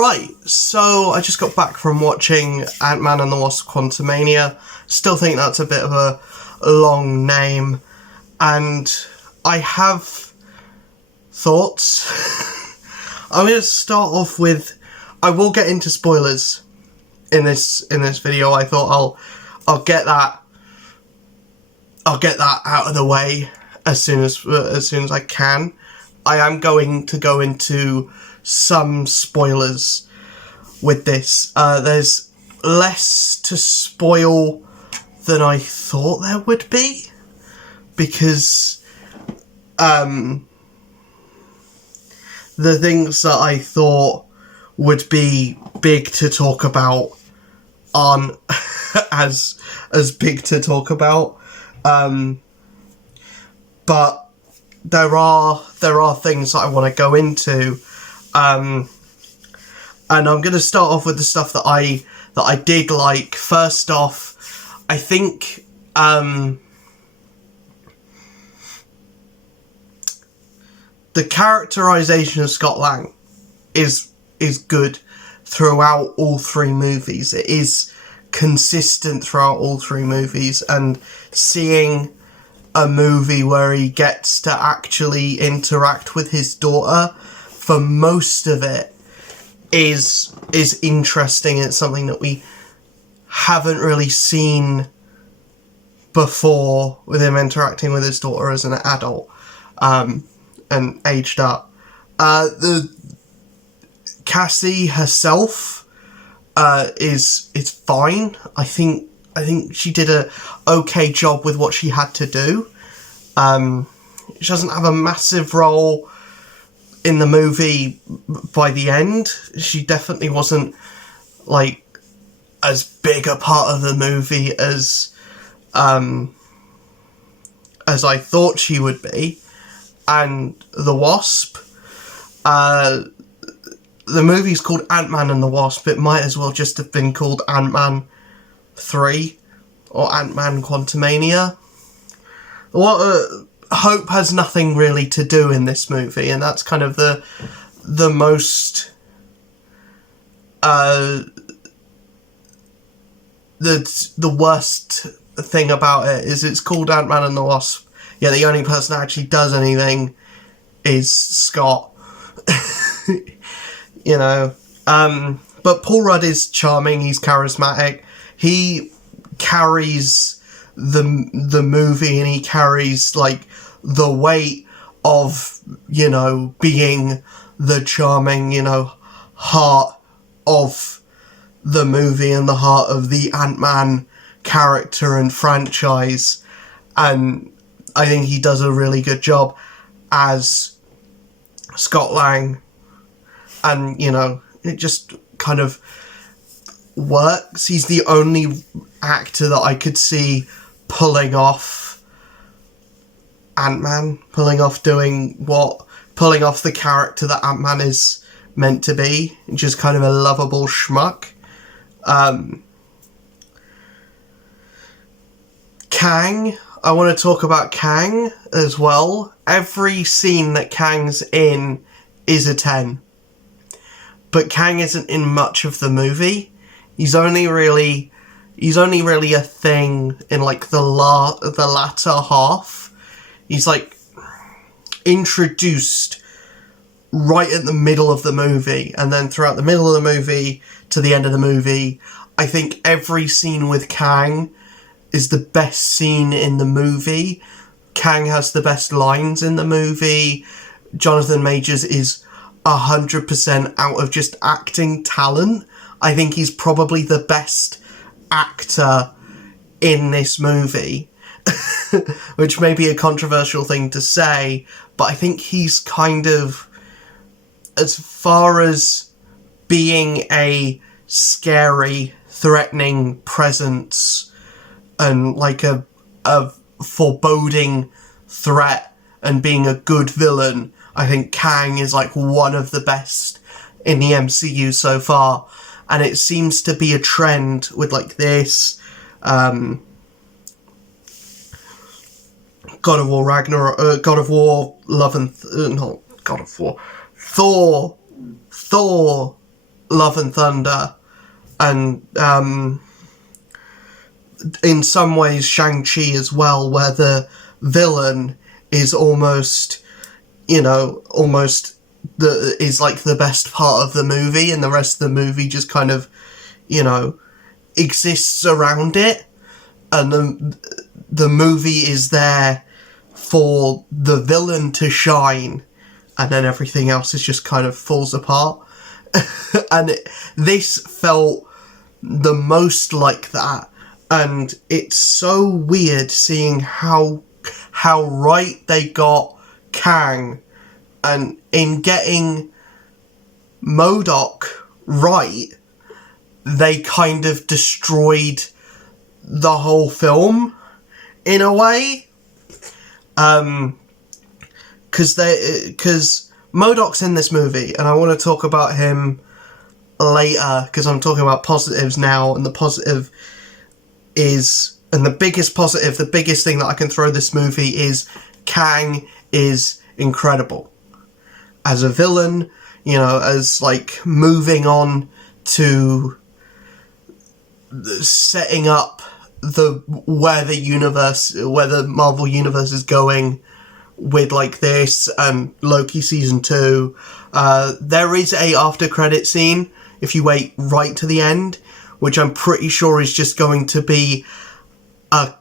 Right, so I just got back from watching Ant-Man and the Wasp: Quantamania. Still think that's a bit of a long name, and I have thoughts. I'm going to start off with, I will get into spoilers in this video. I thought I'll get that out of the way as soon as I can. I am going to go into some spoilers with this. There's less to spoil than I thought there would be, because the things that I thought would be big to talk about aren't as big to talk about, but there are things that I want to go into, and I'm going to start off with the stuff that I did like. First off, I think the characterization of Scott Lang is good throughout all three movies. It is consistent throughout all three movies, and seeing a movie where he gets to actually interact with his daughter for most of it is interesting. It's something that we haven't really seen before, with him interacting with his daughter as an adult, and aged up. The Cassie herself is fine. I think she did a okay job with what she had to do. She doesn't have a massive role in the movie by the end. She definitely wasn't like as big a part of the movie as I thought she would be. And the Wasp, the movie's called Ant-Man and the Wasp. It might as well just have been called Ant-Man 3 or Ant-Man Quantamania. Hope has nothing really to do in this movie, and that's kind of the most the worst thing about it is it's called Ant-Man and the Wasp. Yeah, the only person that actually does anything is Scott. You know. But Paul Rudd is charming, he's charismatic. He carries the movie, and he carries like the weight of, you know, being the charming, you know, heart of the movie and the heart of the Ant-Man character and franchise. And I think he does a really good job as Scott Lang, and, you know, it just kind of works. He's the only actor that I could see pulling off Ant-Man, pulling off the character that Ant-Man is meant to be, just kind of a lovable schmuck. Kang, I want to talk about Kang as well. Every scene that Kang's in is a 10. But Kang isn't in much of the movie. He's only really a thing in like the latter half. He's like introduced right at the middle of the movie, and then throughout the middle of the movie to the end of the movie, I think every scene with Kang is the best scene in the movie. Kang has the best lines in the movie. Jonathan Majors is 100% out of just acting talent. I think he's probably the best actor in this movie, which may be a controversial thing to say, but I think he's kind of, as far as being a scary, threatening presence and like a foreboding threat and being a good villain, I think Kang is like one of the best in the MCU so far. And it seems to be a trend with like this, God of War Ragnarok, God of War Love and not God of War, Thor Love and Thunder, and in some ways Shang-Chi as well, where the villain is almost, is like the best part of the movie, and the rest of the movie just kind of, exists around it, and the movie is there for the villain to shine, and then everything else is just kind of falls apart. And this felt the most like that, and it's so weird seeing how right they got Kang, and in getting MODOK right, they kind of destroyed the whole film in a way, because MODOK's in this movie, and I want to talk about him later, because I'm talking about positives now, and the positive is, and the biggest positive, the biggest thing that I can throw this movie is Kang is incredible. As a villain, as like moving on to setting up where the Marvel Universe is going with like this and Loki season 2. There is a after credit scene if you wait right to the end, which I'm pretty sure is just going to be a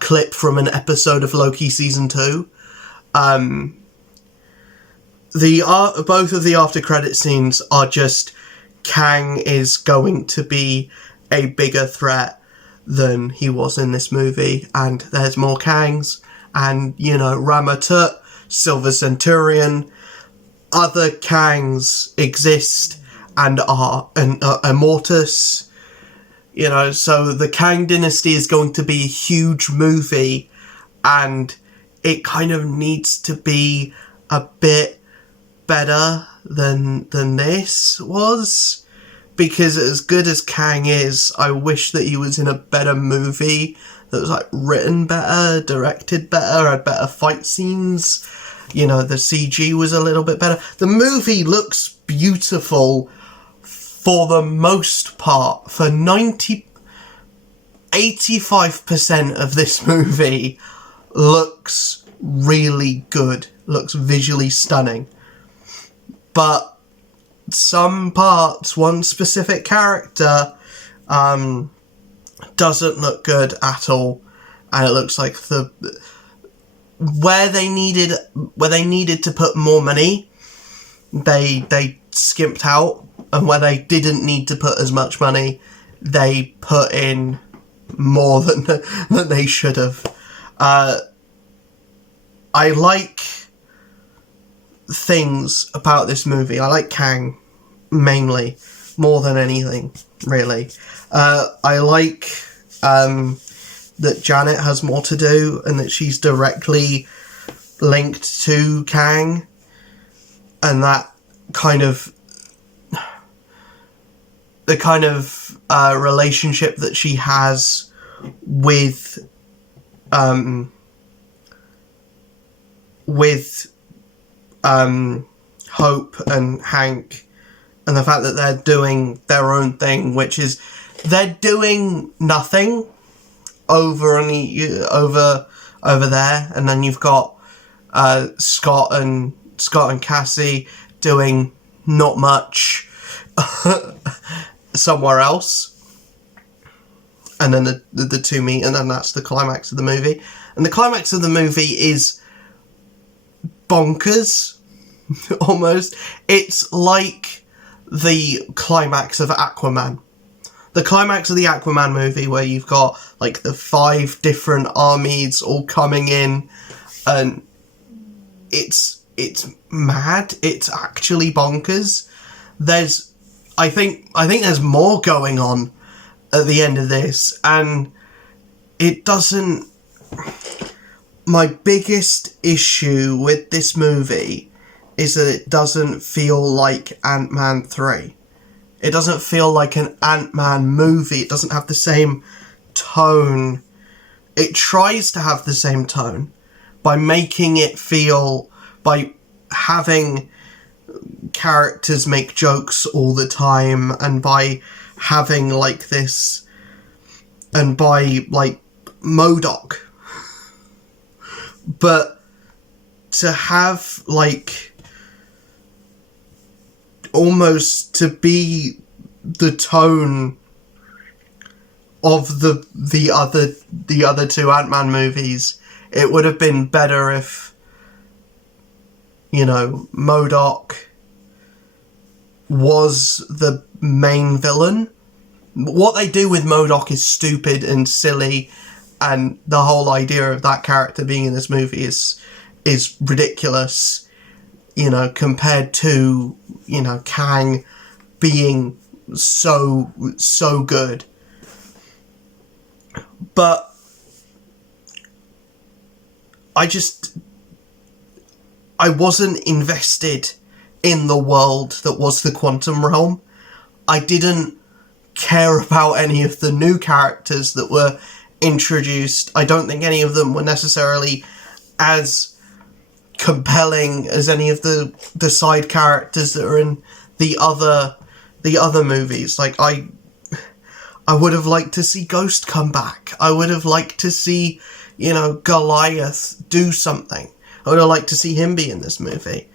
clip from an episode of Loki season 2. Both of the after credit scenes are just Kang is going to be a bigger threat than he was in this movie, and there's more Kangs, and Ramatut, Silver Centurion, other Kangs exist and are Immortus, so the Kang Dynasty is going to be a huge movie, and it kind of needs to be a bit better than this was, because as good as Kang is, I wish that he was in a better movie that was like written better, directed better, had better fight scenes. The CG was a little bit better. The movie looks beautiful for the most part. For 85% of this movie looks really good, looks visually stunning. But some parts, one specific character, doesn't look good at all, and it looks like where they needed to put more money, they skimped out, and where they didn't need to put as much money, they put in more than they should have. I like things about this movie. I like Kang mainly, more than anything, really. I like that Janet has more to do, and that she's directly linked to Kang, and that kind of relationship that she has with Hope and Hank, and the fact that they're doing their own thing, which is they're doing nothing over there, and then you've got Scott and Cassie doing not much somewhere else, and then the two meet, and then that's the climax of the movie. And the climax of the movie is bonkers. Almost. It's like the climax of Aquaman. The climax of the Aquaman movie, where you've got like the 5 different armies all coming in, and it's mad. It's actually bonkers. I think there's more going on at the end of this, and it doesn't. My biggest issue with this movie is that it doesn't feel like Ant-Man 3. It doesn't feel like an Ant-Man movie. It doesn't have the same tone. It tries to have the same tone by making it feel, by having characters make jokes all the time, and by having, like, this, and by, like, MODOK. But to have, like, almost to be the tone of the other two Ant-Man movies, it would have been better if, you know, MODOK was the main villain. What they do with MODOK is stupid and silly, and the whole idea of that character being in this movie is ridiculous, you know, compared to, you know, Kang being so good. But I wasn't invested in the world that was the Quantum Realm. I didn't care about any of the new characters that were introduced. I don't think any of them were necessarily as compelling as any of the side characters that are in the other movies. Like, I would have liked to see Ghost come back. I would have liked to see, you know, Goliath do something. I would have liked to see him be in this movie.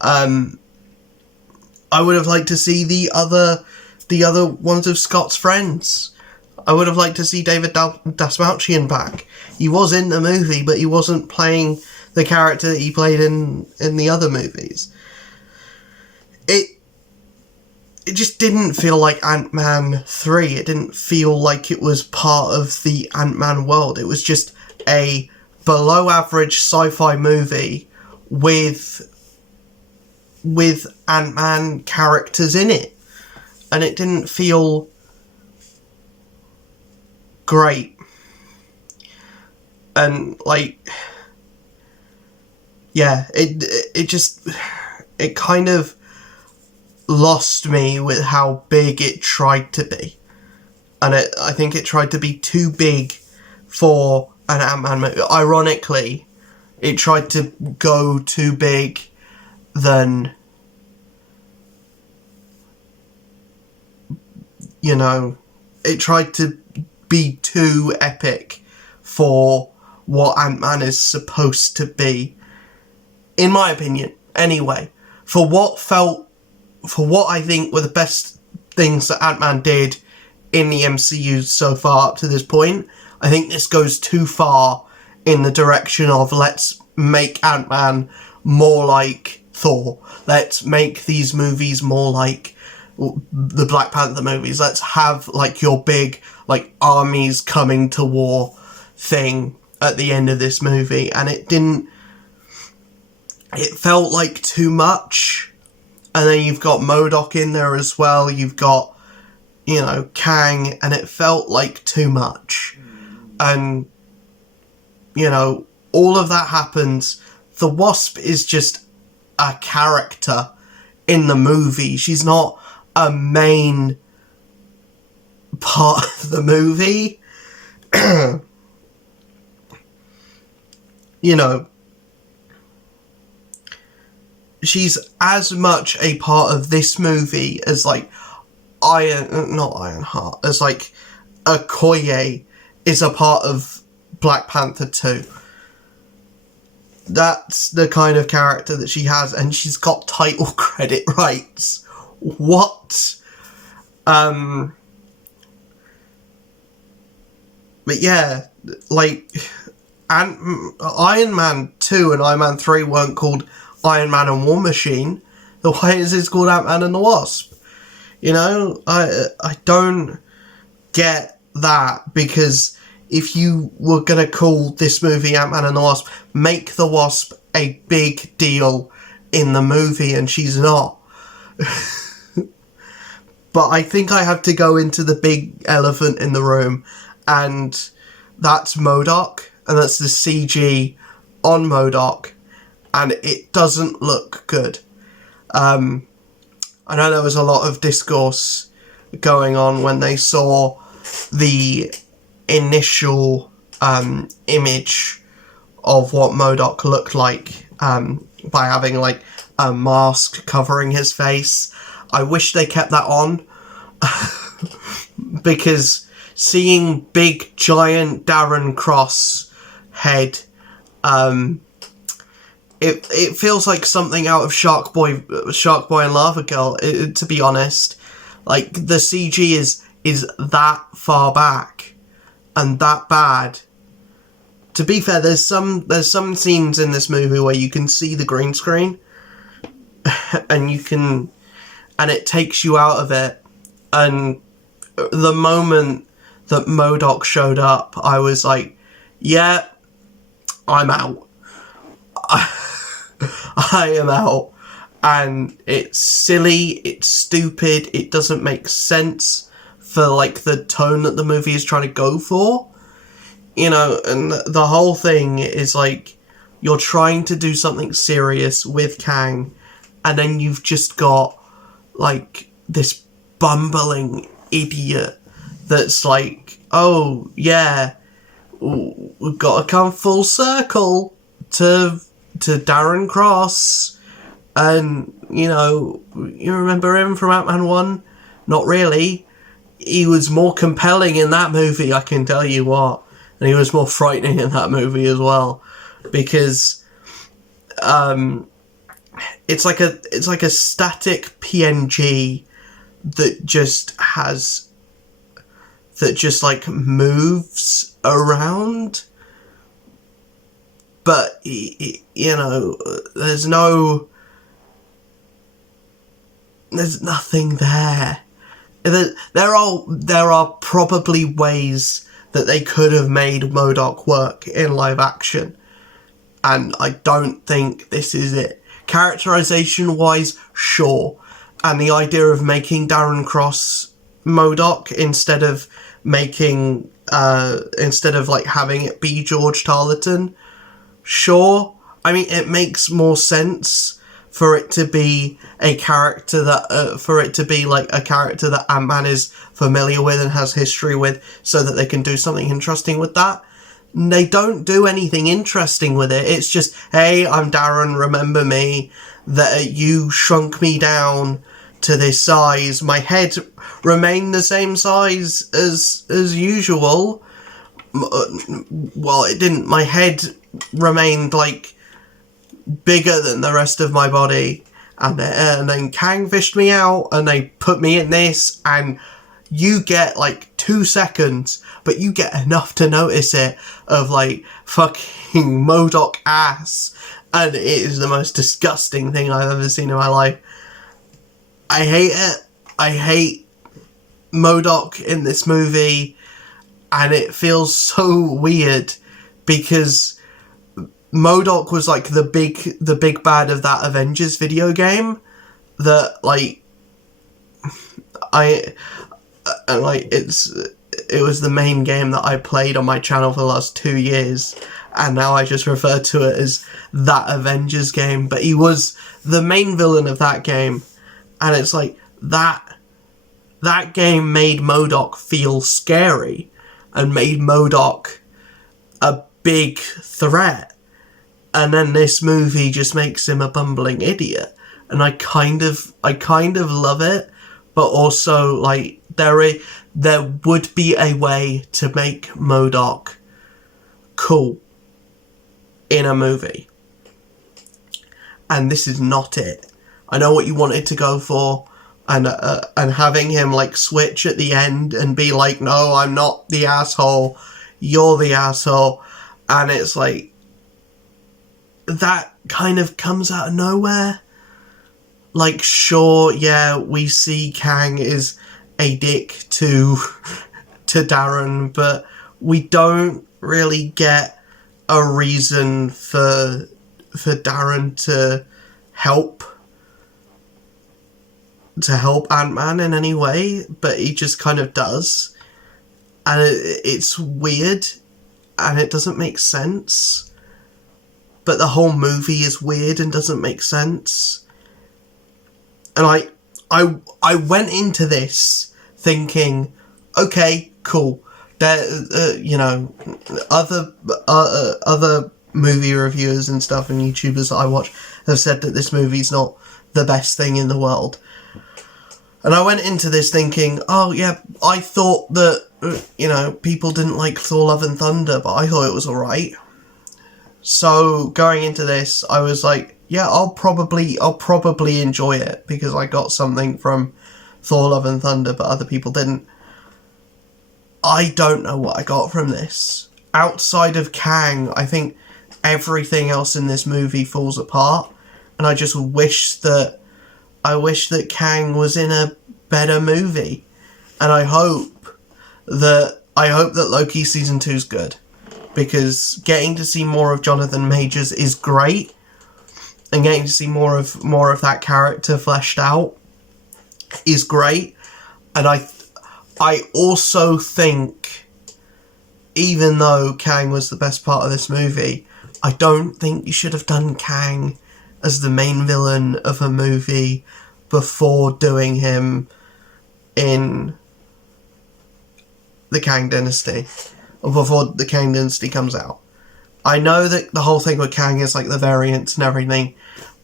I would have liked to see the other ones of Scott's friends. I would have liked to see David Dastmalchian back. He was in the movie, but he wasn't playing the character that he played in the other movies. It just didn't feel like Ant-Man 3. It didn't feel like it was part of the Ant-Man world. It was just a below-average sci-fi movie with Ant-Man characters in it. And it didn't feel great. And, like, yeah, it kind of lost me with how big it tried to be. And I think it tried to be too big for an Ant-Man movie. Ironically, it tried to go too big than, you know, it tried to be too epic for what Ant-Man is supposed to be. In my opinion, anyway. For what I think were the best things that Ant-Man did in the MCU so far up to this point, I think this goes too far in the direction of, let's make Ant-Man more like Thor. Let's make these movies more like the Black Panther movies. Let's have, like, your big, like, armies coming to war thing at the end of this movie. And it felt like too much. And then you've got MODOK in there as well. You've got, you know, Kang, and it felt like too much. And, you know, all of that happens. The Wasp is just a character in the movie. She's not a main part of the movie. You know, she's as much a part of this movie as, like, Ironheart, as, like, Okoye is a part of Black Panther 2. That's the kind of character that she has, and she's got title credit rights. What? But yeah, like, Iron Man 2 and Iron Man 3 weren't called Iron Man and War Machine. Why is this called Ant-Man and the Wasp? You know, I don't get that, because if you were going to call this movie Ant-Man and the Wasp, make the Wasp a big deal in the movie, and she's not. But I think I have to go into the big elephant in the room, and that's MODOK, and that's the CG on MODOK, and it doesn't look good. I know there was a lot of discourse going on when they saw the initial image of what MODOK looked like, by having, like, a mask covering his face. I wish they kept that on. Because seeing big, giant Darren Cross head, it feels like something out of Shark Boy and Lava Girl, to be honest. Like, the CG is that far back and that bad. To be fair, there's some scenes in this movie where you can see the green screen, and it takes you out of it. And the moment that MODOK showed up, I was like, yeah, I'm out. I am out. And it's silly, it's stupid, it doesn't make sense for, like, the tone that the movie is trying to go for. You know, and the whole thing is, like, you're trying to do something serious with Kang, and then you've just got, like, this bumbling idiot that's like, oh, yeah, we've got to come full circle to Darren Cross. And, you know, you remember him from Ant-Man 1? Not really. He was more compelling in that movie, I can tell you what. And he was more frightening in that movie as well. Because it's like a static PNG that just like moves around. But, you know, there's nothing there. There are probably ways that they could have made MODOK work in live action, and I don't think this is it. Characterization wise, sure, and the idea of making Darren Cross MODOK instead of like having it be George Tarleton, sure. I mean, it makes more sense for it to be a character that, a character that Ant-Man is familiar with and has history with, so that they can do something interesting with that. They don't do anything interesting with it. It's just, hey, I'm Darren, remember me, that you shrunk me down to this size. My head remained the same size as usual. Well, it didn't. My head remained, like, bigger than the rest of my body, and then Kang fished me out, and they put me in this, and you get, like, 2 seconds, but you get enough to notice it, of, like, fucking MODOK ass, and it is the most disgusting thing I've ever seen in my life. I hate it. I hate MODOK in this movie, and it feels so weird, because MODOK was, like, the big bad of that Avengers video game that, like, it was the main game that I played on my channel for the last 2 years, and now I just refer to it as that Avengers game, but he was the main villain of that game, and it's like, that game made MODOK feel scary, and made MODOK a big threat. And then this movie just makes him a bumbling idiot, and I kind of love it, but also, like, there would be a way to make MODOK cool in a movie, and this is not it. I know what you wanted to go for, and having him, like, switch at the end and be like, no, I'm not the asshole, you're the asshole, and it's like, that kind of comes out of nowhere. Like, sure, yeah, we see Kang is a dick to Darren, but we don't really get a reason for Darren to help Ant-Man in any way, but he just kind of does, and it's weird, and it doesn't make sense. But the whole movie is weird and doesn't make sense. And I went into this thinking, okay, cool. There, you know, other movie reviewers and stuff and YouTubers that I watch have said that this movie's not the best thing in the world. And I went into this thinking, oh yeah, I thought that, people didn't like Thor Love and Thunder, but I thought it was alright. So going into this, I was like, yeah, I'll probably enjoy it because I got something from Thor Love and Thunder, but other people didn't. I don't know what I got from this. Outside of Kang, I think everything else in this movie falls apart, and I just wish that Kang was in a better movie. And I hope that Loki season 2 is good, because getting to see more of Jonathan Majors is great, and getting to see more of that character fleshed out is great. And I also think, even though Kang was the best part of this movie, I don't think you should have done Kang as the main villain of a movie before doing him in the Kang Dynasty, or before the Kang Dynasty comes out. I know that the whole thing with Kang is like the variants and everything,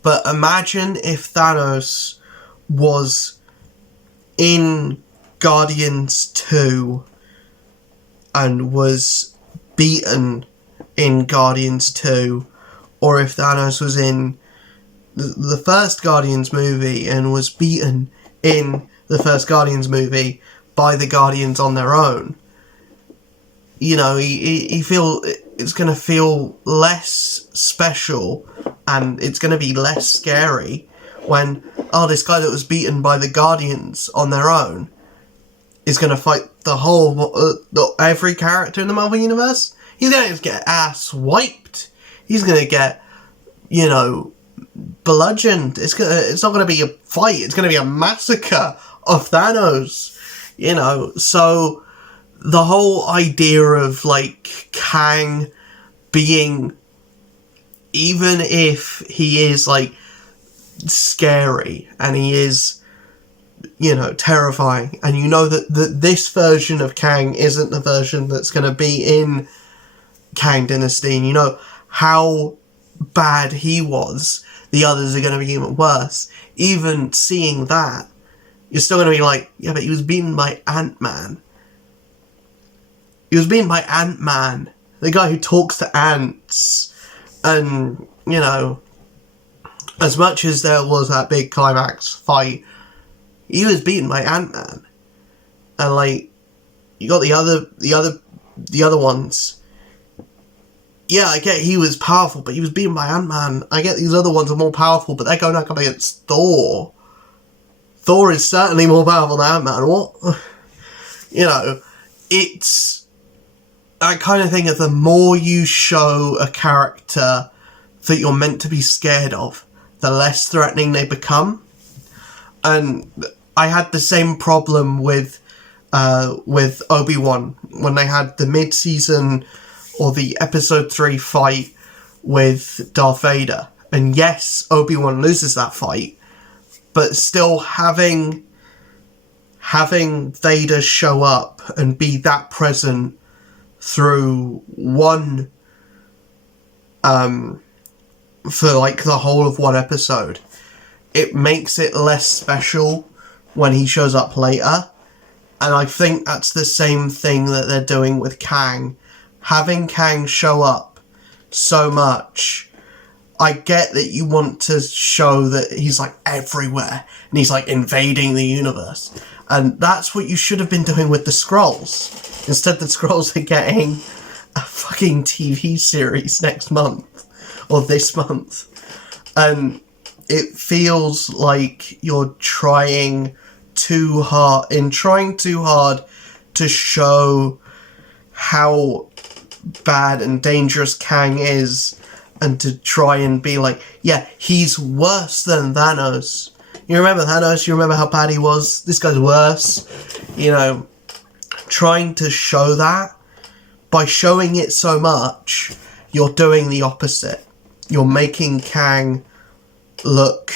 but imagine if Thanos was in Guardians 2 and was beaten in Guardians 2, or if Thanos was in the first Guardians movie and was beaten in the first Guardians movie by the Guardians on their own. It's going to feel less special, and it's going to be less scary when, this guy that was beaten by the Guardians on their own is going to fight every character in the Marvel Universe. He's going to get ass wiped. He's going to get, bludgeoned. It's not going to be a fight. It's going to be a massacre of Thanos. So the whole idea of like Kang being, even if he is like scary and he is, terrifying, and that this version of Kang isn't the version that's going to be in Kang Dynasty, and how bad he was, the others are going to be even worse. Even seeing that, you're still going to be like, yeah, but he was beaten by Ant-Man. He was beaten by Ant-Man, the guy who talks to ants. And, as much as there was that big climax fight, he was beaten by Ant-Man. And, like, you got the other ones. Yeah, I get he was powerful, but he was beaten by Ant-Man. I get these other ones are more powerful, but they're going up against Thor. Thor is certainly more powerful than Ant-Man. What? It's that kind of thing of the more you show a character that you're meant to be scared of, the less threatening they become. And I had the same problem with Obi-Wan when they had the mid-season or the episode 3 fight with Darth Vader. And yes, Obi-Wan loses that fight, but still having Vader show up and be that present through one, for like the whole of one episode, it makes it less special when he shows up later. And I think that's the same thing that they're doing with Kang. Having Kang show up so much, I get that you want to show that he's like everywhere and he's like invading the universe. And that's what you should have been doing with the Skrulls. Instead, the Skrulls are getting a fucking TV series next month or this month. And it feels like you're trying too hard to show how bad and dangerous Kang is, and to try and be like, yeah, he's worse than Thanos. You remember Thanos? You remember how bad he was? This guy's worse. Trying to show that, by showing it so much, you're doing the opposite. You're making Kang look...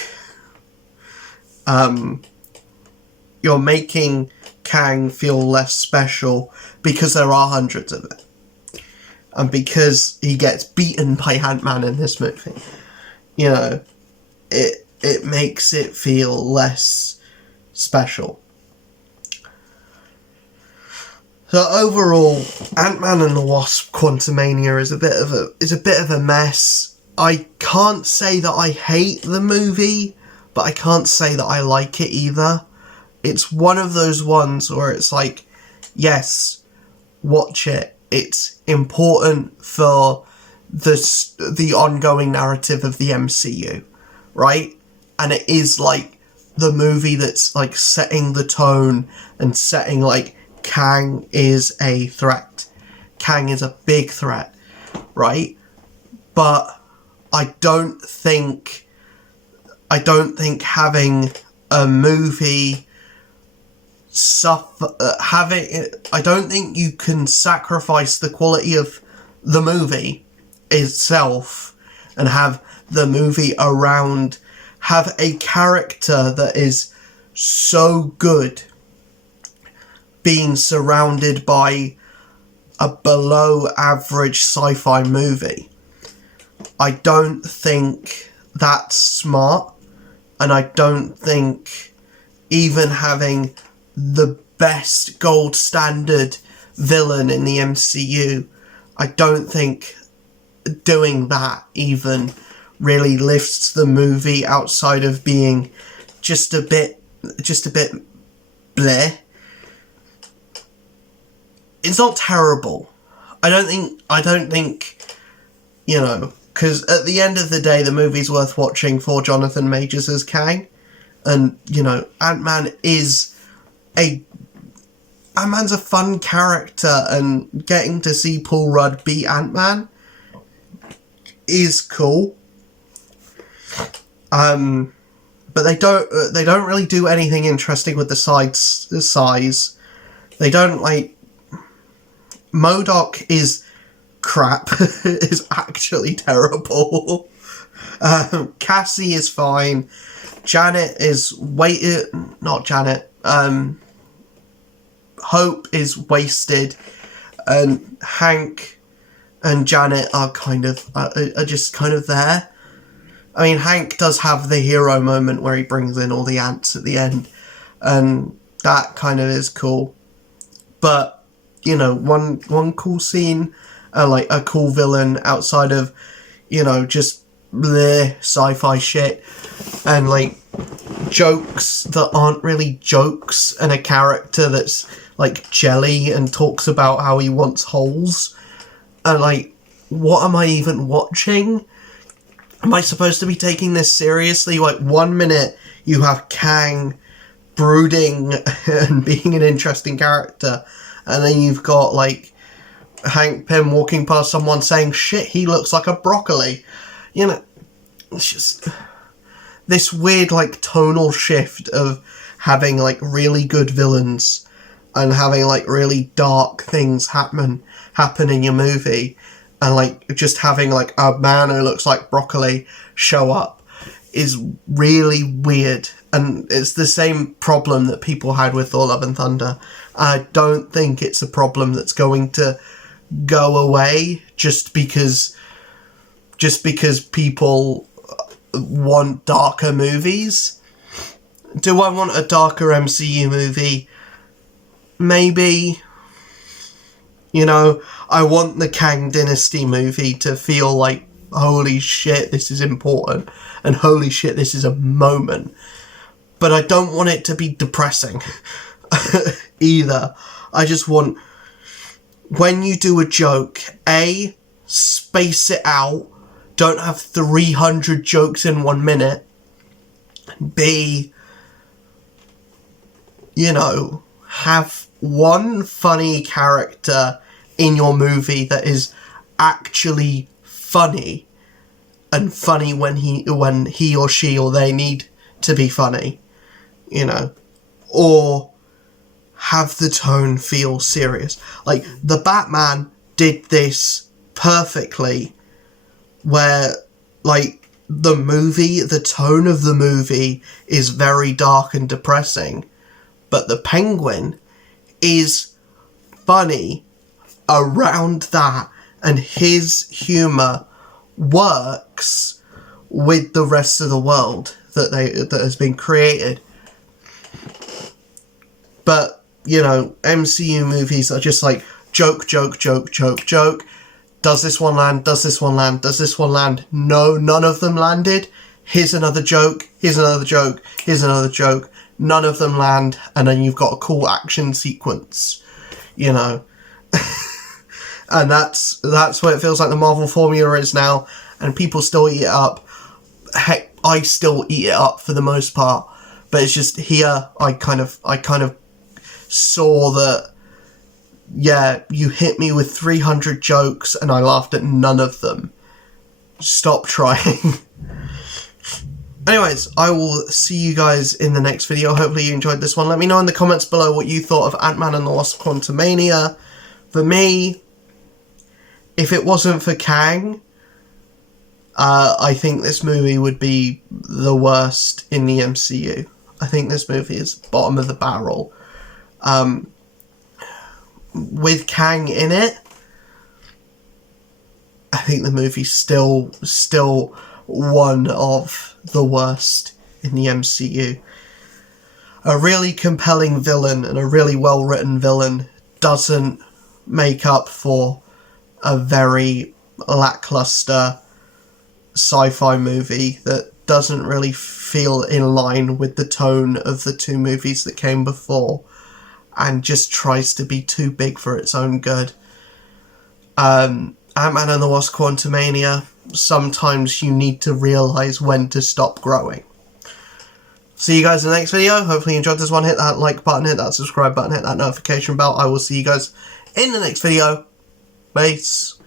you're making Kang feel less special because there are hundreds of it. and because he gets beaten by Ant-Man in this movie, you know, it makes it feel less special. So overall, Ant-Man and the Wasp: Quantamania is a bit of a mess. I can't say that I hate the movie, but I can't say that I like it either. It's one of those ones where it's like, yes, watch it. It's important for the ongoing narrative of the MCU, right? And it is like the movie that's like setting the tone and setting like Kang is a threat. Kang is a big threat, right? But I don't think having a movie I don't think you can sacrifice the quality of the movie itself and have the movie around, have a character that is so good being surrounded by a below average sci-fi movie. I don't think that's smart, and I don't think even having the best gold standard villain in the MCU, I don't think doing that even really lifts the movie outside of being just a bit bleh. It's not terrible. I don't think, you know, because at the end of the day, the movie's worth watching for Jonathan Majors as Kang. And, you know, Ant-Man's a fun character, and getting to see Paul Rudd beat Ant-Man is cool. But they don't really do anything interesting with the size. They don't, like... MODOK is crap. Is actually terrible. Cassie is fine. Janet is not Janet. Hope is wasted, and Hank and Janet are just kind of there. I mean, Hank does have the hero moment where he brings in all the ants at the end, and that kind of is cool. But you know, one cool scene, like a cool villain outside of, you know, just bleh sci-fi shit, and like jokes that aren't really jokes, and a character that's like jelly and talks about how he wants holes, and like, what am I even watching? Am I supposed to be taking this seriously? Like, 1 minute you have Kang brooding and being an interesting character, and then you've got like Hank Pym walking past someone saying, shit, he looks like a broccoli. You know, it's just this weird like tonal shift of having like really good villains and having like really dark things happen in your movie, and like just having like a man who looks like broccoli show up is really weird. And it's the same problem that people had with Thor: Love and Thunder. I don't think it's a problem that's going to go away just because people want darker movies. Do I want a darker MCU movie? Maybe. You know, I want the Kang Dynasty movie to feel like, holy shit, this is important, and holy shit, this is a moment. But I don't want it to be depressing either. I just want, when you do a joke, A, space it out, don't have 300 jokes in 1 minute. B, you know, have one funny character in your movie that is actually funny, and funny when he or she or they need to be funny, you know, or have the tone feel serious. Like, the Batman did this perfectly, where, like, the tone of the movie is very dark and depressing, but the Penguin is funny around that and his humour works with the rest of the world that has been created. But, you know, MCU movies are just like joke, joke, joke, joke, joke. Does this one land? Does this one land? Does this one land? No, none of them landed. Here's another joke. Here's another joke. Here's another joke. None of them land. And then you've got a cool action sequence, you know. And that's what it feels like the Marvel formula is now. And people still eat it up. Heck, I still eat it up for the most part. But it's just here, I kind of saw that, yeah, you hit me with 300 jokes and I laughed at none of them. Stop trying. Anyways, I will see you guys in the next video. Hopefully you enjoyed this one. Let me know in the comments below what you thought of Ant-Man and the Wasp: Quantumania. For me, if it wasn't for Kang, I think this movie would be the worst in the MCU. I think this movie is bottom of the barrel. With Kang in it, I think the movie's still one of the worst in the MCU. A really compelling villain and a really well-written villain doesn't make up for a very lackluster sci-fi movie that doesn't really feel in line with the tone of the two movies that came before, and just tries to be too big for its own good. Ant-Man and the Wasp: Quantumania, sometimes you need to realise when to stop growing. See you guys in the next video. Hopefully you enjoyed this one. Hit that like button, hit that subscribe button, hit that notification bell. I will see you guys in the next video. Peace.